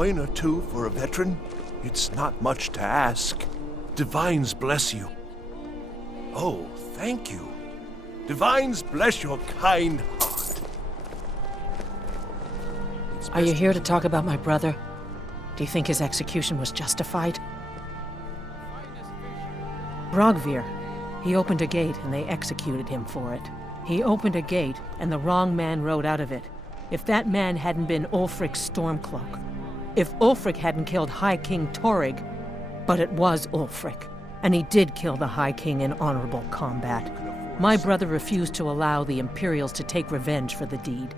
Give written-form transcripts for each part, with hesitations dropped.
coin or two for a veteran? It's not much to ask. Divines bless you. Oh, thank you. Divines bless your kind heart. Are you here to talk about my brother? Do you think his execution was justified? Brogvir. He opened a gate and they executed him for it. He opened a gate and the wrong man rode out of it. If that man hadn't been Ulfric's Stormcloak, if Ulfric hadn't killed High King Torrig, but it was Ulfric, and he did kill the High King in honorable combat. My brother refused to allow the Imperials to take revenge for the deed.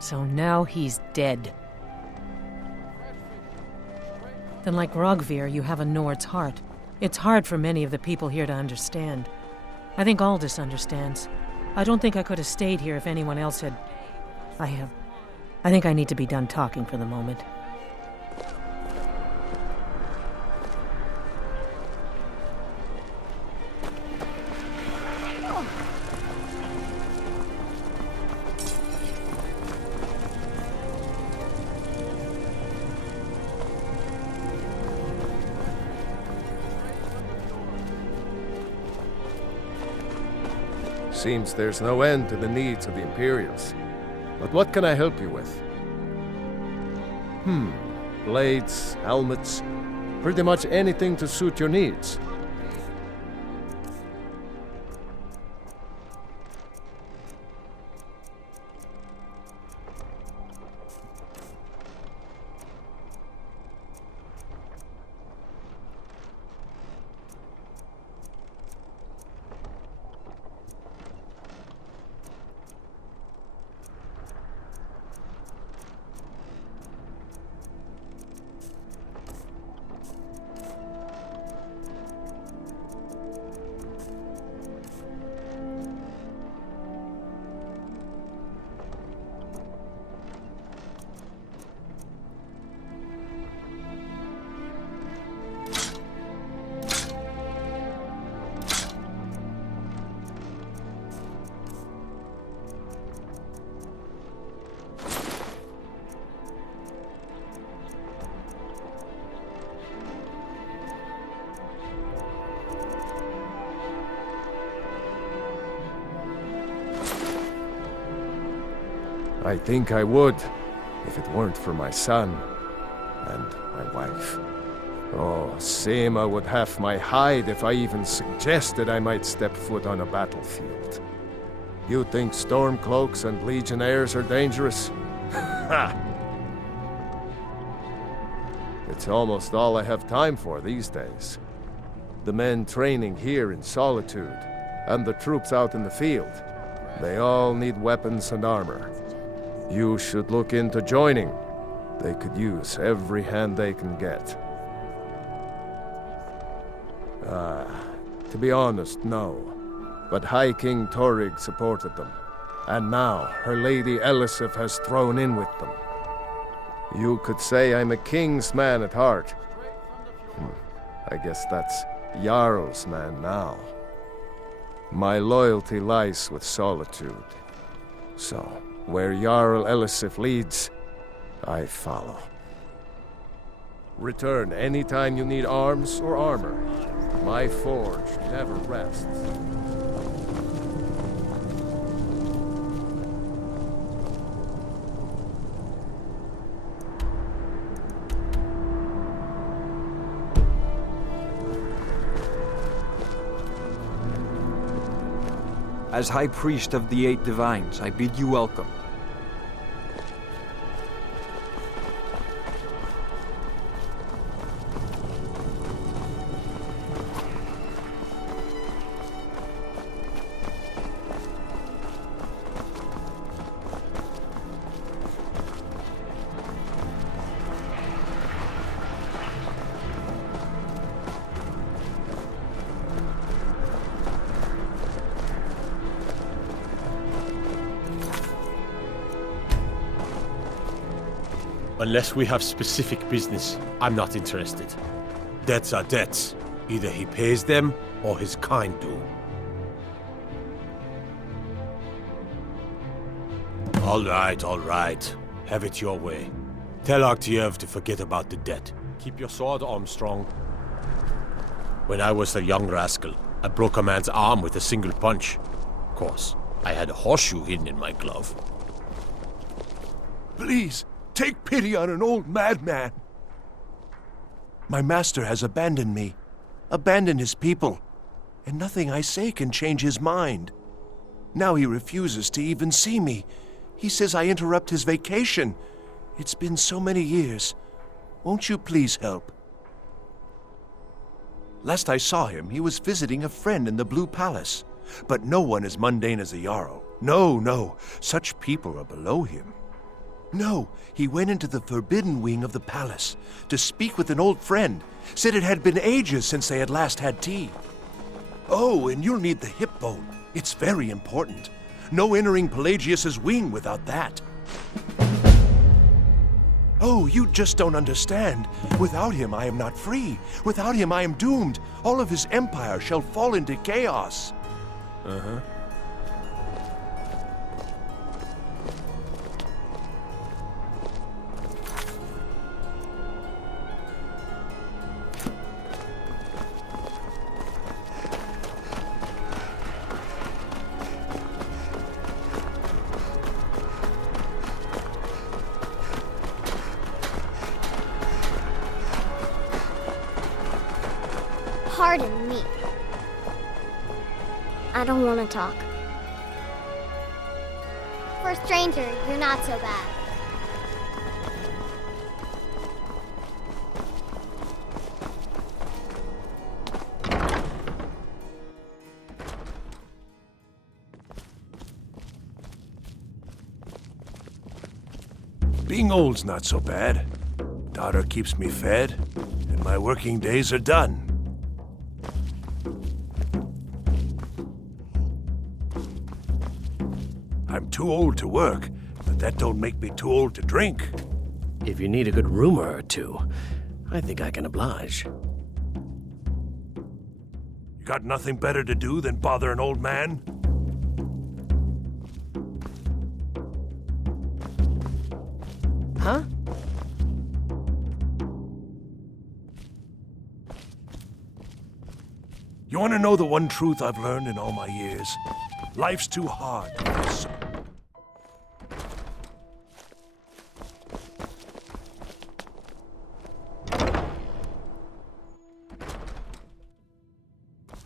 So now he's dead. Then like Rogvir, you have a Nord's heart. It's hard for many of the people here to understand. I think Aldous understands. I don't think I could have stayed here if anyone else had... I think I need to be done talking for the moment. Seems there's no end to the needs of the Imperials. But what can I help you with? Blades, helmets, pretty much anything to suit your needs. I think I would, if it weren't for my son and my wife. Oh, Seema would have my hide if I even suggested I might step foot on a battlefield. You think Stormcloaks and Legionnaires are dangerous? Ha! It's almost all I have time for these days. The men training here in Solitude, and the troops out in the field, they all need weapons and armor. You should look into joining. They could use every hand they can get. To be honest, no. But High King Torrig supported them. And now, her Lady Elisif has thrown in with them. You could say I'm a king's man at heart. I guess that's Jarl's man now. My loyalty lies with Solitude. So, where Jarl Elisif leads, I follow. Return anytime you need arms or armor. My forge never rests. As High Priest of the Eight Divines, I bid you welcome. Unless we have specific business, I'm not interested. Debts are debts. Either he pays them, or his kind do. All right. Have it your way. Tell Arktiev to forget about the debt. Keep your sword arm strong. When I was a young rascal, I broke a man's arm with a single punch. Of course, I had a horseshoe hidden in my glove. Please, take pity on an old madman. My master has abandoned me, abandoned his people, and nothing I say can change his mind. Now he refuses to even see me. He says I interrupt his vacation. It's been so many years. Won't you please help? Last I saw him, he was visiting a friend in the Blue Palace. But no one as mundane as the Jarl. No, no, such people are below him. No, he went into the forbidden wing of the palace to speak with an old friend. Said it had been ages since they had last had tea. Oh, and you'll need the hip bone. It's very important. No entering Pelagius's wing without that. Oh, you just don't understand. Without him, I am not free. Without him, I am doomed. All of his empire shall fall into chaos. Uh-huh. Pardon me. I don't want to talk. For a stranger, you're not so bad. Being old's not so bad. Daughter keeps me fed, and my working days are done. I'm too old to work, but that don't make me too old to drink. If you need a good rumor or two, I think I can oblige. You got nothing better to do than bother an old man? Huh? You want to know the one truth I've learned in all my years? Life's too hard.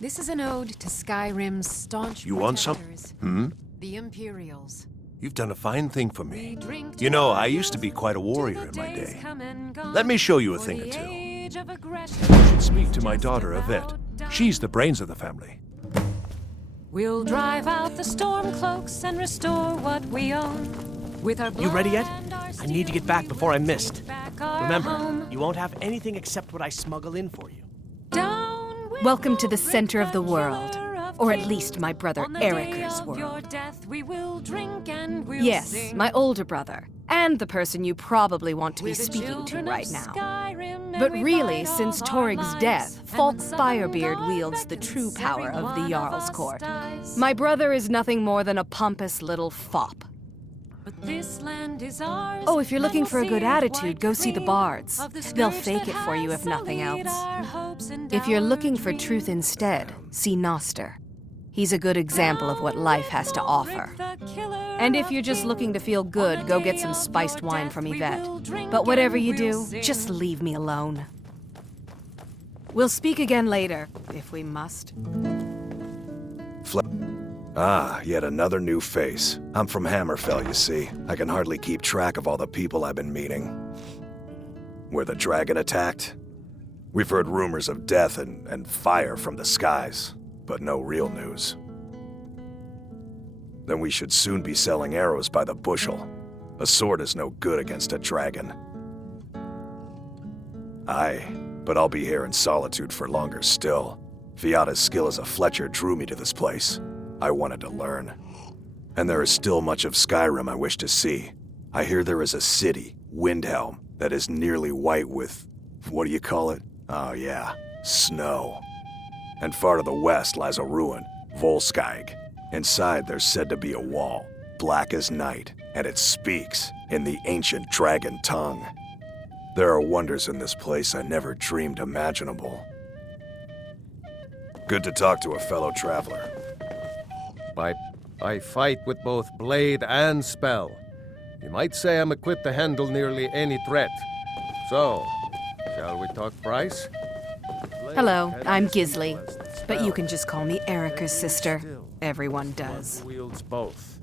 This is an ode to Skyrim's staunch You want some? protectors, Hmm? the Imperials. You've done a fine thing for We me. drink You know, I to used to be quite a warrior in my the days day. come and gone, Let me show you a for thing or the two. age of aggression You should speak to my just daughter, Yvette. about done. She's the brains of the family. We'll drive out the storm cloaks and restore what we own. With our You ready yet? blood and our I need to get back steel, before I'm we'll missed. take back our Remember, home. you won't have anything except what I smuggle in for you. Down with Welcome to the Ulrich, center of the world. killer of Or at kings. least my brother On the day Erica's of world. your death, we will drink and we'll Yes, sing. my older brother. And the person you probably want to be We're the speaking to children of right now. Skyrim, and But we really, fight since all Torig's our death, lives, Falk and when Firebeard God wields the beckons, true power every of the one Jarl's us court. dies. My brother is nothing more than a pompous little fop. But this land is ours, Oh, if you're and looking we'll for a good see attitude, white go see the cream bards. of the They'll scourge fake that it for you if has nothing sullied else. our hopes and If you're our looking for truth dreams. instead, see Noster. He's a good example of what life has to offer. And if you're just looking to feel good, go get some spiced wine from Yvette. But whatever you do, just leave me alone. We'll speak again later, if we must. Ah, yet another new face. I'm from Hammerfell, you see. I can hardly keep track of all the people I've been meeting. Where the dragon attacked? We've heard rumors of death and fire from the skies, but no real news. Then we should soon be selling arrows by the bushel. A sword is no good against a dragon. Aye, but I'll be here in solitude for longer still. Fiata's skill as a fletcher drew me to this place. I wanted to learn. And there is still much of Skyrim I wish to see. I hear there is a city, Windhelm, that is nearly white with, what do you call it? Oh yeah, snow. And far to the west lies a ruin, Volskag. Inside there's said to be a wall, black as night, and it speaks in the ancient dragon tongue. There are wonders in this place I never dreamed imaginable. Good to talk to a fellow traveler. I fight with both blade and spell. You might say I'm equipped to handle nearly any threat. So, shall we talk price? Hello, I'm Gisli, but you can just call me Erica's sister. Everyone does. Wields both.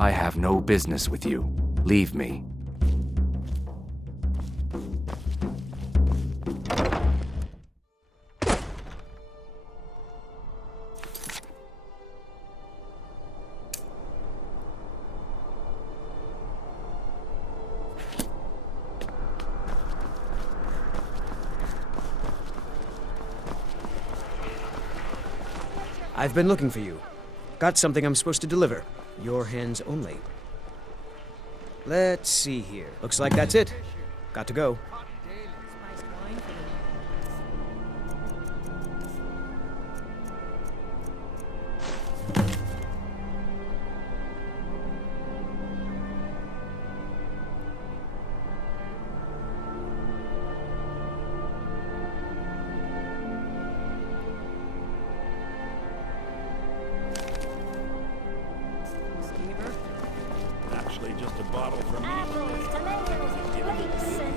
I have no business with you. Leave me. I've been looking for you. Got something I'm supposed to deliver. Your hands only. Let's see here. Looks like that's it. Got to go.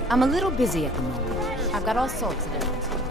I'm a little busy at the moment. I've got all sorts of errands.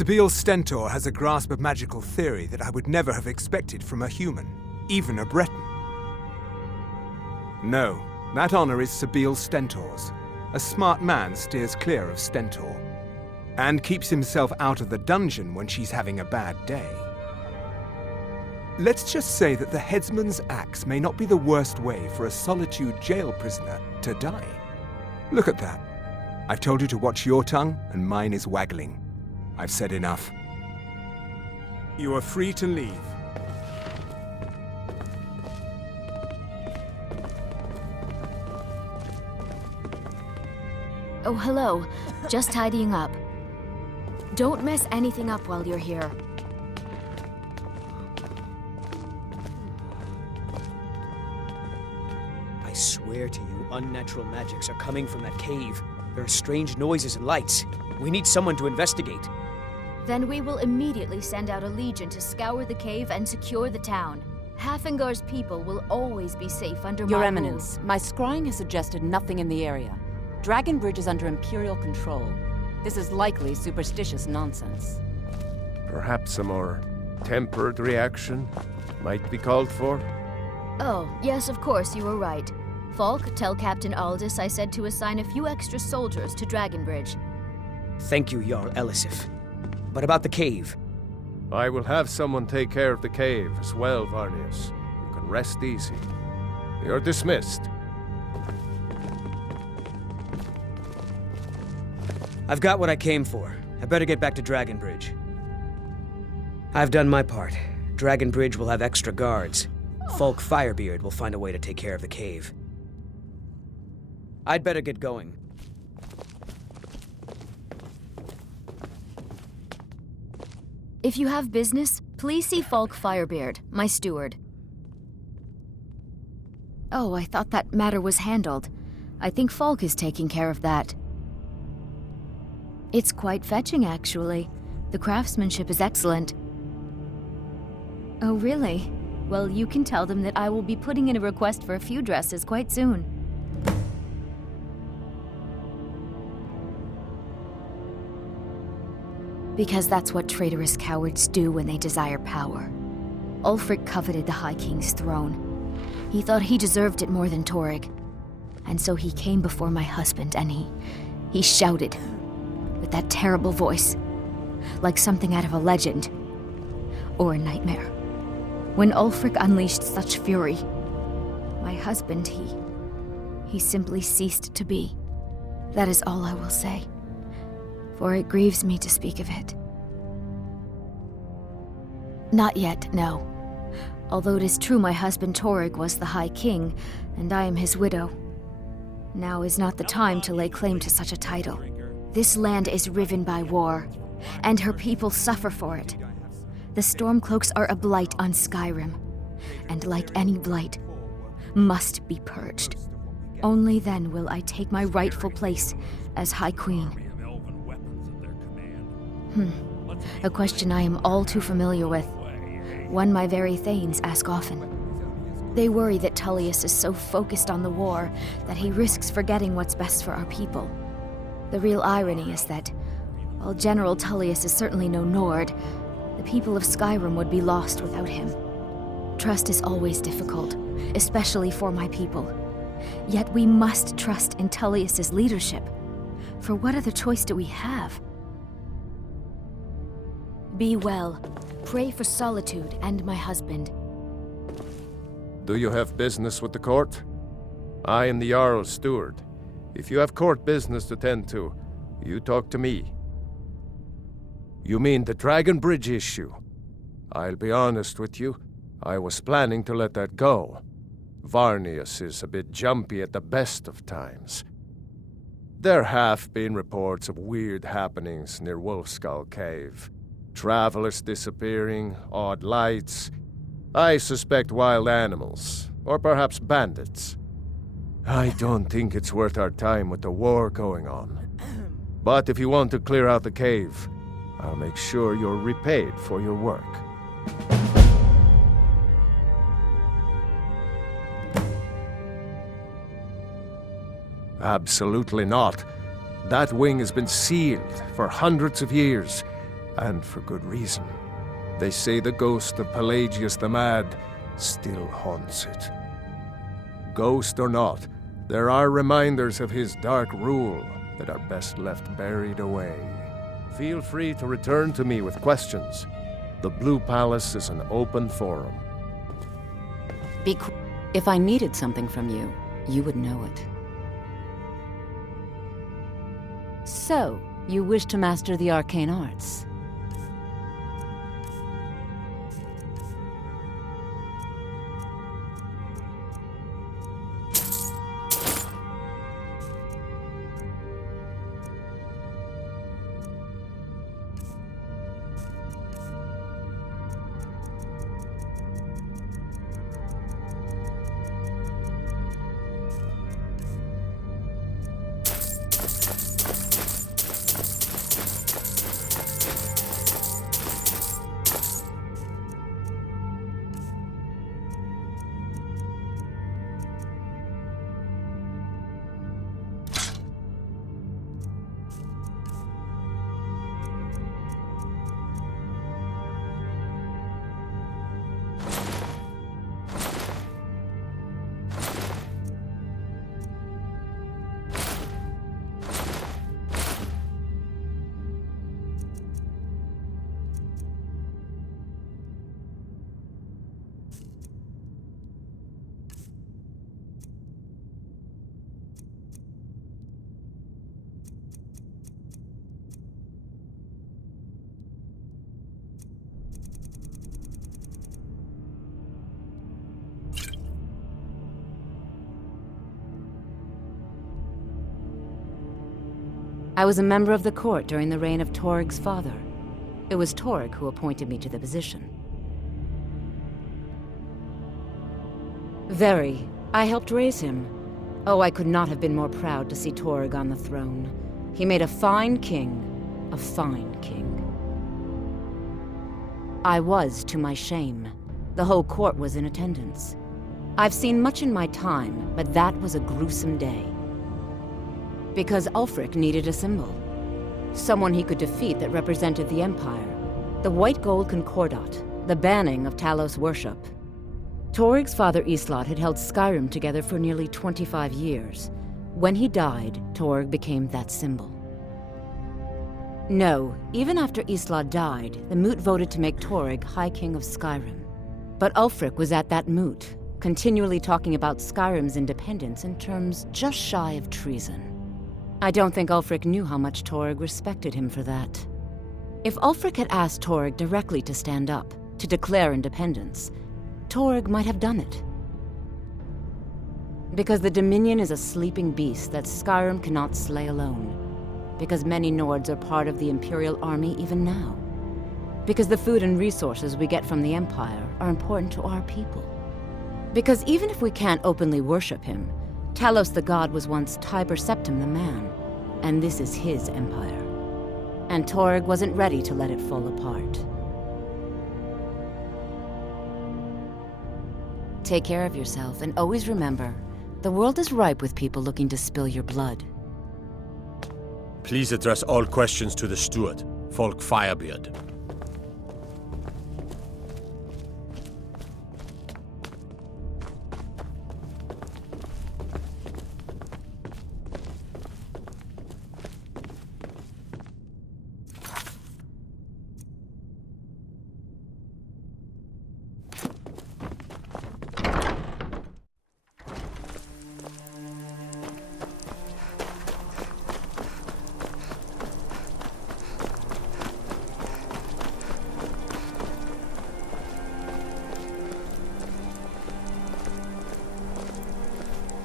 Sabile Stentor has a grasp of magical theory that I would never have expected from a human, even a Breton. No, that honor is Sabile Stentor's. A smart man steers clear of Stentor, and keeps himself out of the dungeon when she's having a bad day. Let's just say that the headsman's axe may not be the worst way for a Solitude jail prisoner to die. Look at that. I've told you to watch your tongue, and mine is waggling. I've said enough. You are free to leave. Oh, hello. Just tidying up. Don't mess anything up while you're here. I swear to you, unnatural magics are coming from that cave. There are strange noises and lights. We need someone to investigate. Then we will immediately send out a legion to scour the cave and secure the town. Hafengar's people will always be safe under my Your rule. Eminence, my scrying has suggested nothing in the area. Dragonbridge is under Imperial control. This is likely superstitious nonsense. Perhaps a more tempered reaction might be called for? Oh, yes, of course, you were right. Falk, tell Captain Aldous I said to assign a few extra soldiers to Dragonbridge. Thank you, Jarl Elisif. But about the cave? I will have someone take care of the cave as well, Varnius. You can rest easy. You're dismissed. I've got what I came for. I better get back to Dragonbridge. I've done my part. Dragonbridge will have extra guards. Falk Firebeard will find a way to take care of the cave. I'd better get going. If you have business, please see Falk Firebeard, my steward. Oh, I thought that matter was handled. I think Falk is taking care of that. It's quite fetching, actually. The craftsmanship is excellent. Oh, really? Well, you can tell them that I will be putting in a request for a few dresses quite soon. Because that's what traitorous cowards do when they desire power. Ulfric coveted the High King's throne. He thought he deserved it more than Torrig. And so he came before my husband and he shouted with that terrible voice, like something out of a legend or a nightmare. When Ulfric unleashed such fury, my husband, he simply ceased to be. That is all I will say, for it grieves me to speak of it. Not yet, no. Although it is true my husband Torrig was the High King, and I am his widow. Now is not the time to lay claim to such a title. This land is riven by war, and her people suffer for it. The Stormcloaks are a blight on Skyrim, and like any blight, must be purged. Only then will I take my rightful place as High Queen. A question I am all too familiar with. One my very Thanes ask often. They worry that Tullius is so focused on the war that he risks forgetting what's best for our people. The real irony is that, while General Tullius is certainly no Nord, the people of Skyrim would be lost without him. Trust is always difficult, especially for my people. Yet we must trust in Tullius's leadership. For what other choice do we have? Be well. Pray for Solitude and my husband. Do you have business with the court? I am the Jarl's steward. If you have court business to tend to, you talk to me. You mean the Dragon Bridge issue? I'll be honest with you, I was planning to let that go. Varnius is a bit jumpy at the best of times. There have been reports of weird happenings near Wolfskull Cave. Travelers disappearing, odd lights. I suspect wild animals, or perhaps bandits. I don't think it's worth our time with the war going on. But if you want to clear out the cave, I'll make sure you're repaid for your work. Absolutely not. That wing has been sealed for hundreds of years, and for good reason. They say the ghost of Pelagius the Mad still haunts it. Ghost or not, there are reminders of his dark rule that are best left buried away. Feel free to return to me with questions. The Blue Palace is an open forum. If I needed something from you, you would know it. So, you wish to master the arcane arts? I was a member of the court during the reign of Toryg's father. It was Toryg who appointed me to the position. Very. I helped raise him. Oh, I could not have been more proud to see Toryg on the throne. He made a fine king. A fine king. I was, to my shame. The whole court was in attendance. I've seen much in my time, but that was a gruesome day. Because Ulfric needed a symbol. Someone he could defeat that represented the Empire. The white gold concordat, the banning of Talos worship. Toryg's father Islot had held Skyrim together for nearly 25 years. When he died, Toryg became that symbol. No, even after Islot died, the Moot voted to make Toryg High King of Skyrim. But Ulfric was at that Moot, continually talking about Skyrim's independence in terms just shy of treason. I don't think Ulfric knew how much Toryg respected him for that. If Ulfric had asked Toryg directly to stand up, to declare independence, Toryg might have done it. Because the Dominion is a sleeping beast that Skyrim cannot slay alone. Because many Nords are part of the Imperial Army even now. Because the food and resources we get from the Empire are important to our people. Because even if we can't openly worship him, Talos the God was once Tiber Septim the man, and this is his empire. And Toryg wasn't ready to let it fall apart. Take care of yourself, and always remember, the world is ripe with people looking to spill your blood. Please address all questions to the steward, Folk Firebeard.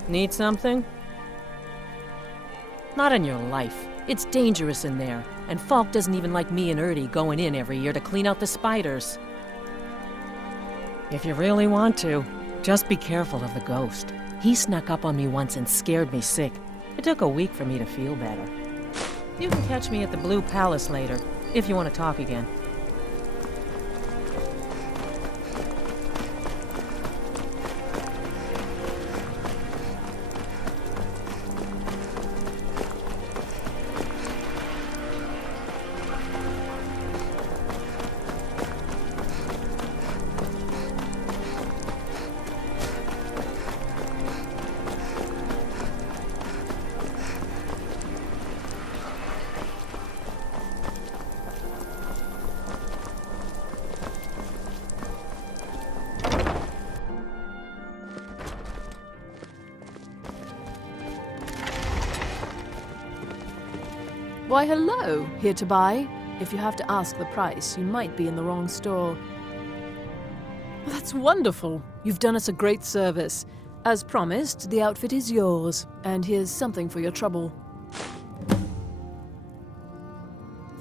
Need something? Not in your life. It's dangerous in there, and Falk doesn't even like me and Erdy going in every year to clean out the spiders. If you really want to, just be careful of the ghost. He snuck up on me once and scared me sick. It took a week for me to feel better. You can catch me at the Blue Palace later, if you want to talk again. Why, hello. Here to buy? If you have to ask the price, you might be in the wrong store. That's wonderful. You've done us a great service. As promised, the outfit is yours, and here's something for your trouble.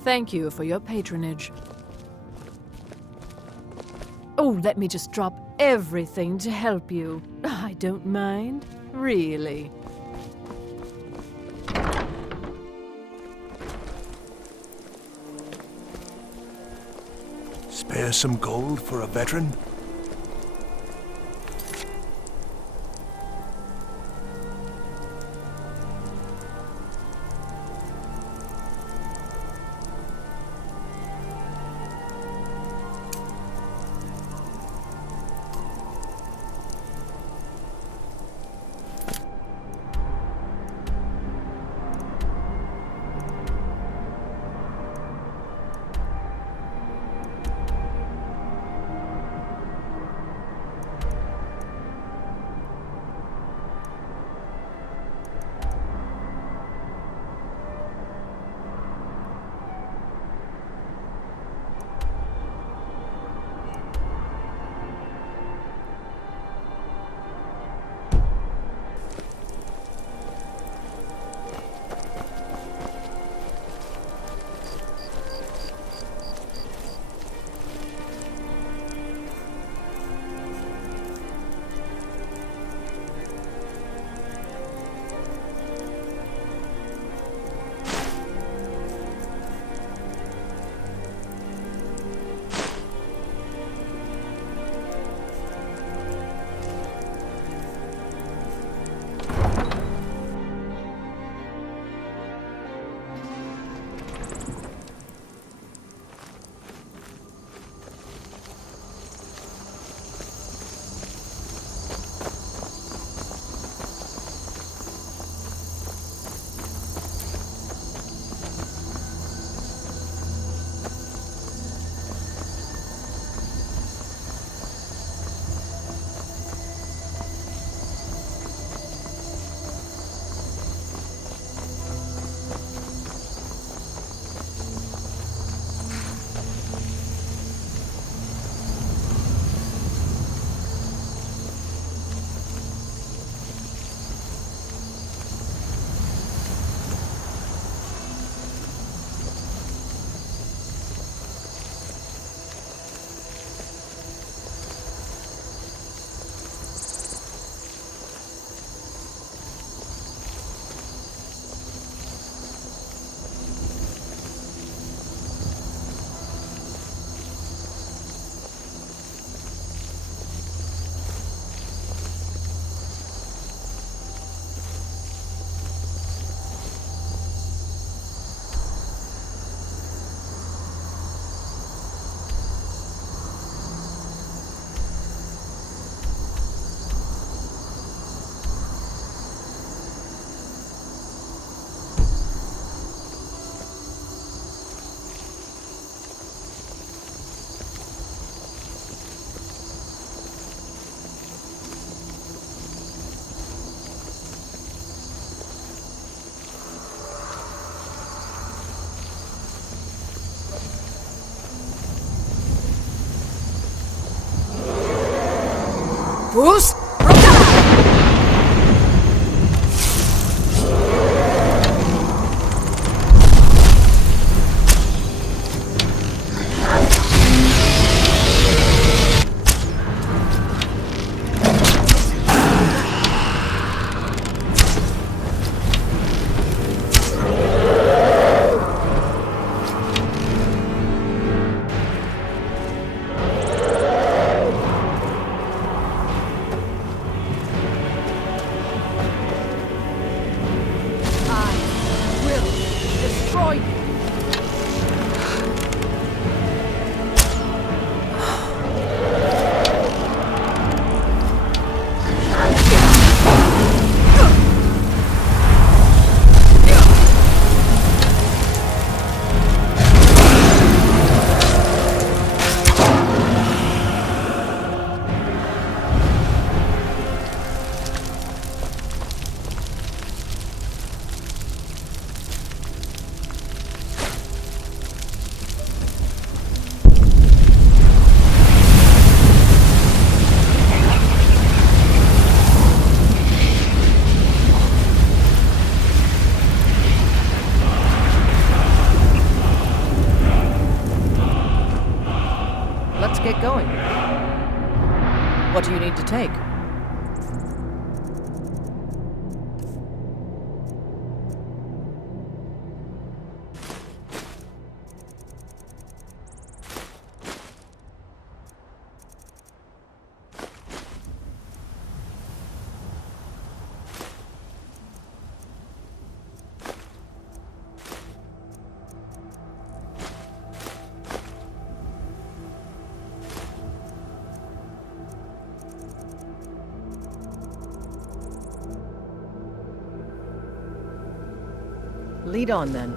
Thank you for your patronage. Oh, let me just drop everything to help you. I don't mind. Really. Spare some gold for a veteran? Bruce? Let's get going. What do you need to take? Lead on, then.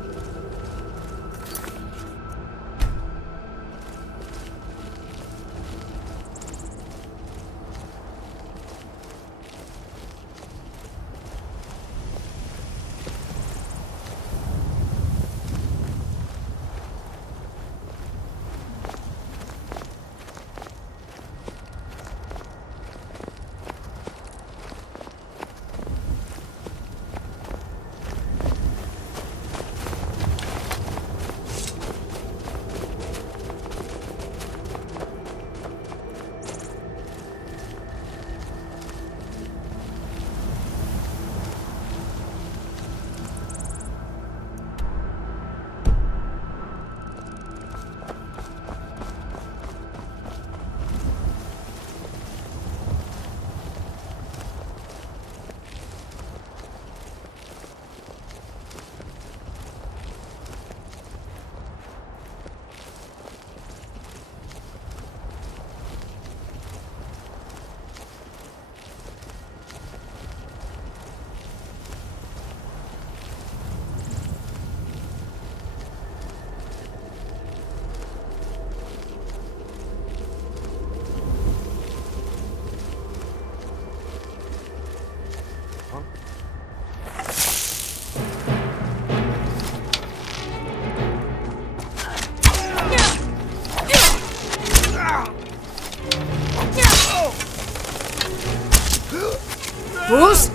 Bruce?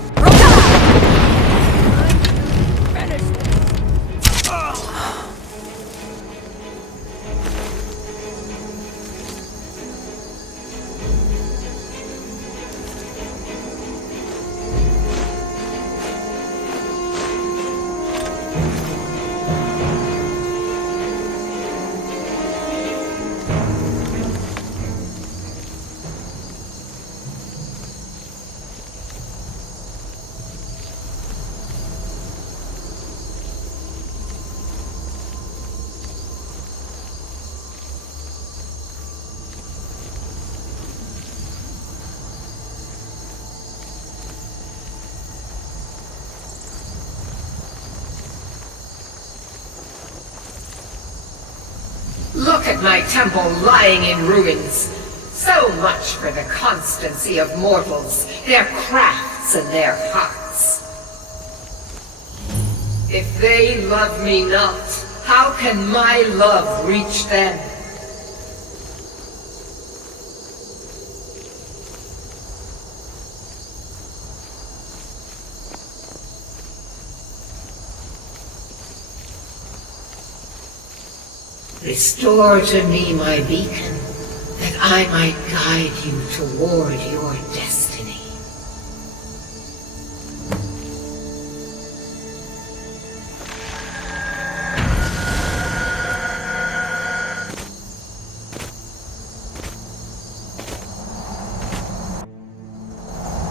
Look at my temple lying in ruins. So much for the constancy of mortals, their crafts and their hearts. If they love me not, how can my love reach them? Restore to me my beacon, that I might guide you toward your destiny.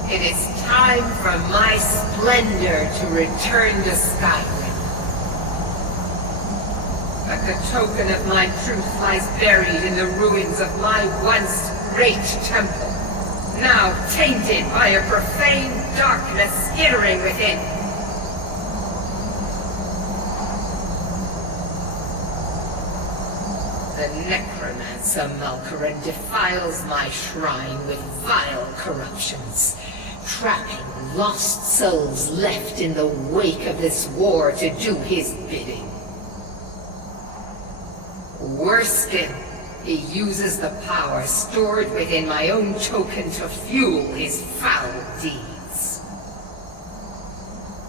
It is time for my splendor to return to Skyrim. But the token of my truth lies buried in the ruins of my once great temple, now tainted by a profane darkness skittering within. The necromancer Malkaran defiles my shrine with vile corruptions, trapping lost souls left in the wake of this war to do his bidding. Worse still, he uses the power stored within my own token to fuel his foul deeds.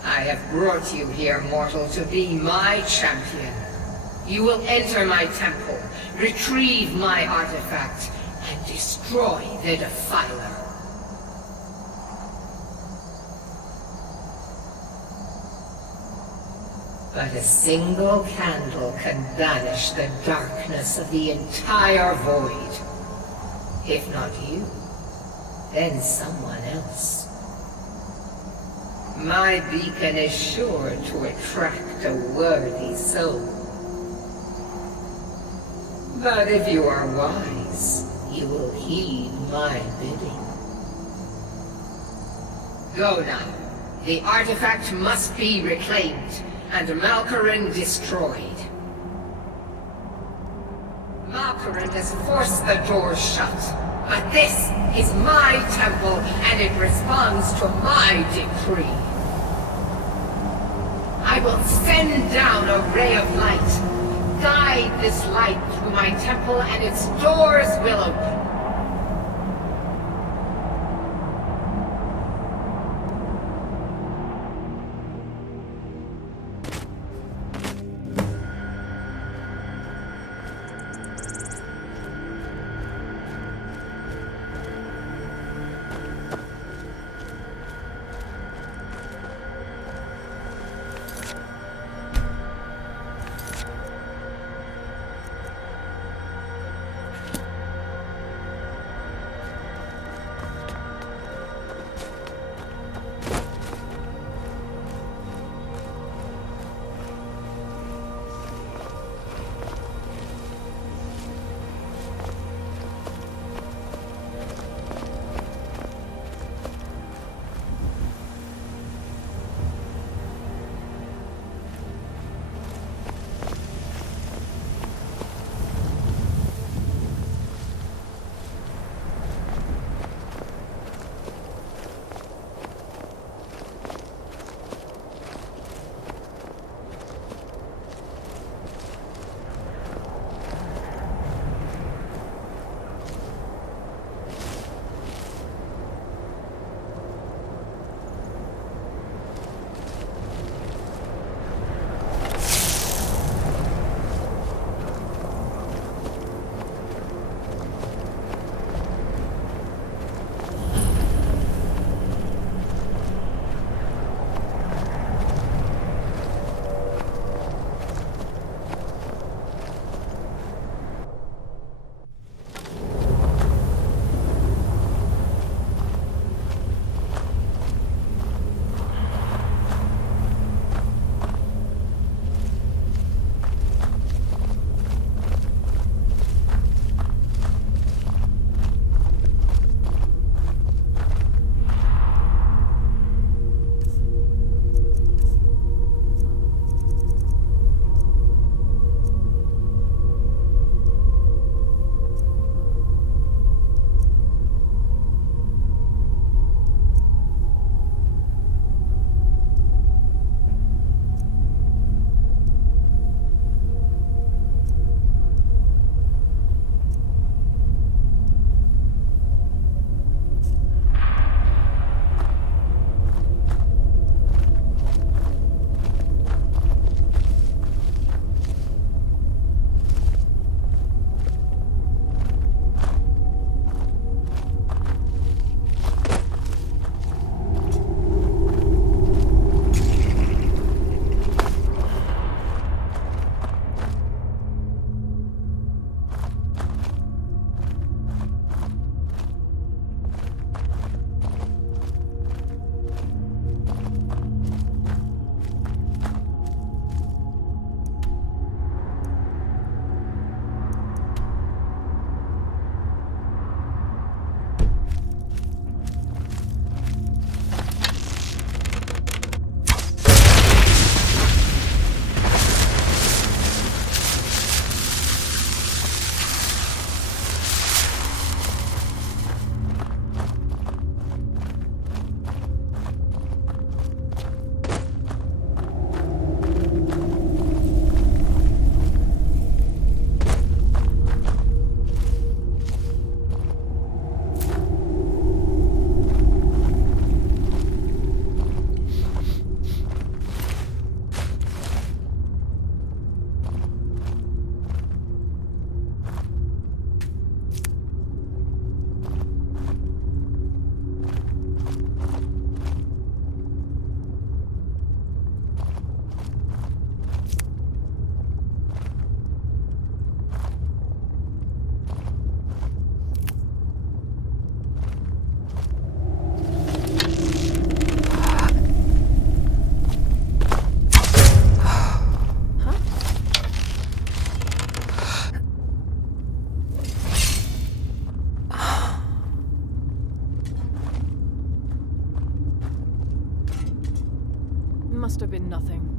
I have brought you here, mortal, to be my champion. You will enter my temple, retrieve my artifact, and destroy the Defiler. But a single candle can banish the darkness of the entire void. If not you, then someone else. My beacon is sure to attract a worthy soul. But if you are wise, you will heed my bidding. Go now. The artifact must be reclaimed, and Malkaran destroyed. Malkaran has forced the doors shut, but this is my temple, and it responds to my decree. I will send down a ray of light. Guide this light through my temple, and its doors will open. must have been nothing.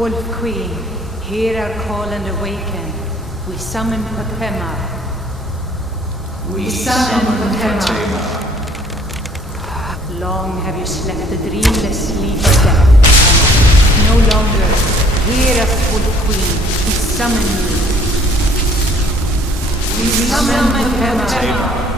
Wolf Queen, hear our call and awaken. We summon Patema. We summon Patema. Long have you slept the dreamless sleep of death. No longer. Hear us, Wolf Queen. We summon you. We summon Patema.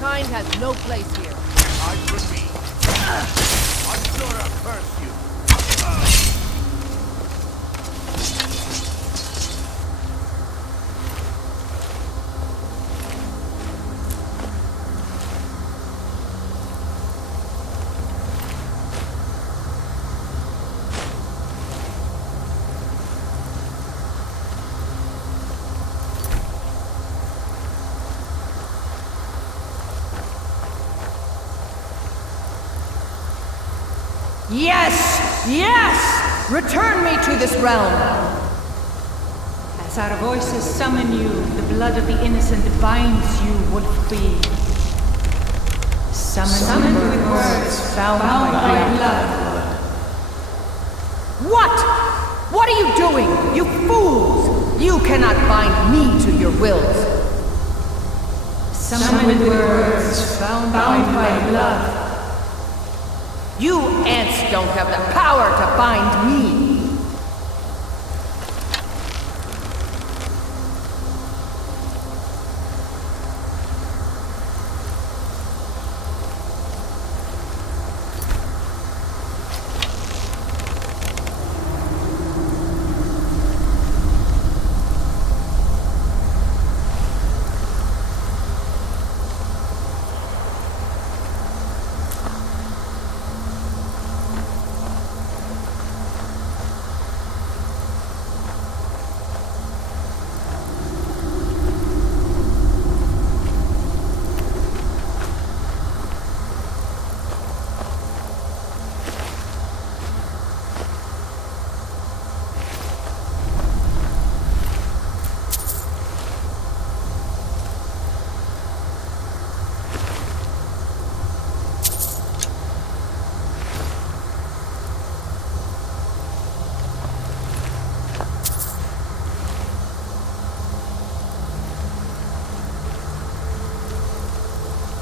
kind has no place here. I should be. Asura curse you. Yes! Yes! Return me to this realm! As our voices summon you, the blood of the innocent binds you, Wolfqueen. Summoned with words bound by blood. What? What are you doing? You fools! You cannot bind me to your wills. Summoned with words bound by blood. You ants don't have the power to bind me!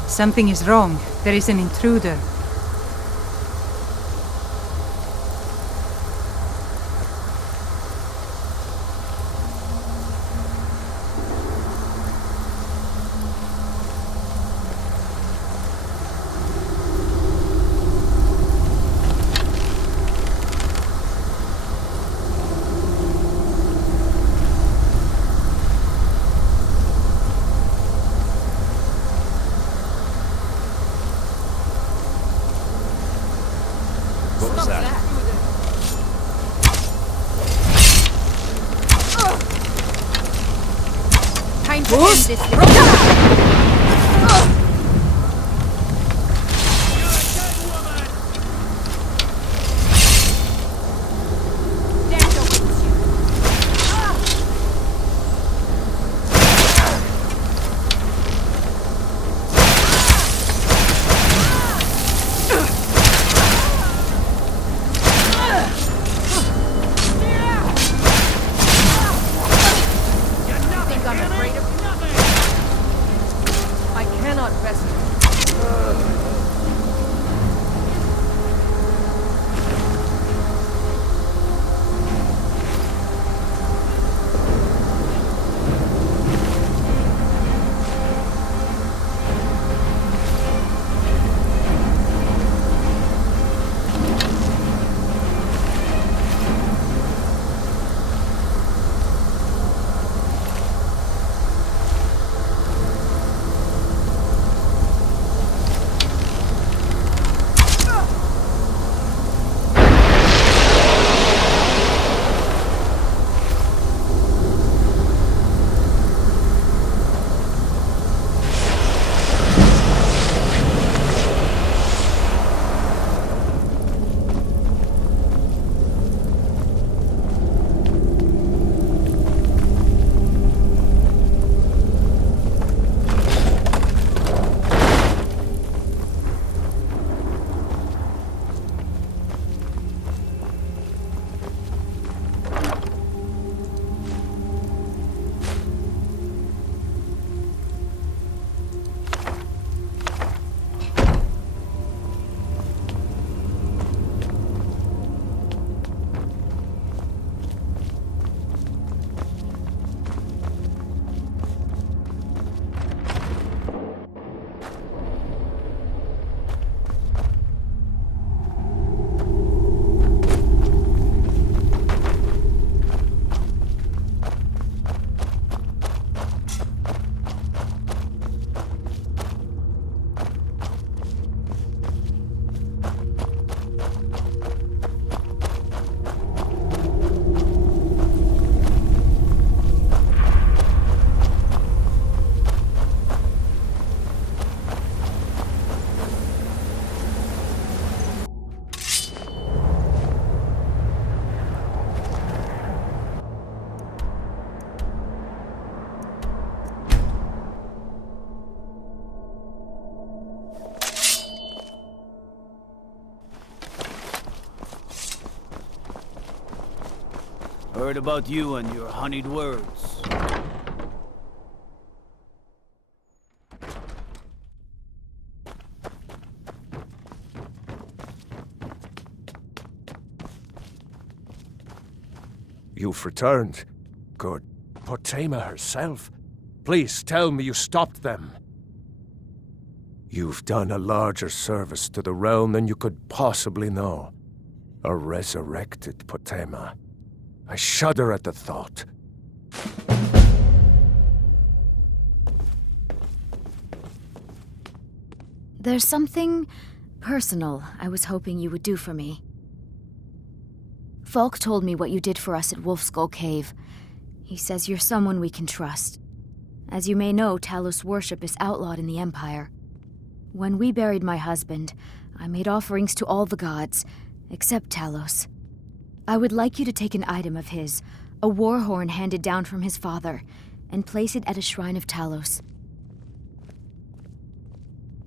Something is wrong. There is an intruder. What was that? Time to end this. Heard about you and your honeyed words. You've returned. Good. Potema herself. Please tell me you stopped them. You've done a larger service to the realm than you could possibly know. A resurrected Potema. I shudder at the thought. There's something personal I was hoping you would do for me. Falk told me what you did for us at Wolfskull Cave. He says you're someone we can trust. As you may know, Talos worship is outlawed in the Empire. When we buried my husband, I made offerings to all the gods, except Talos. I would like you to take an item of his, a war horn handed down from his father, and place it at a shrine of Talos.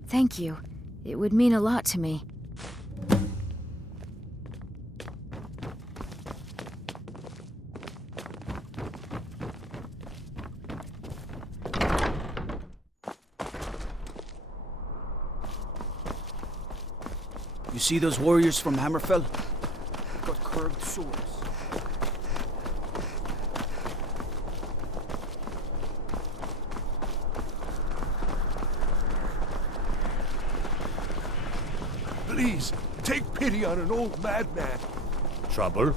Thank you. It would mean a lot to me. You see those warriors from Hammerfell? They've got curved swords. Please, take pity on an old madman. Trouble?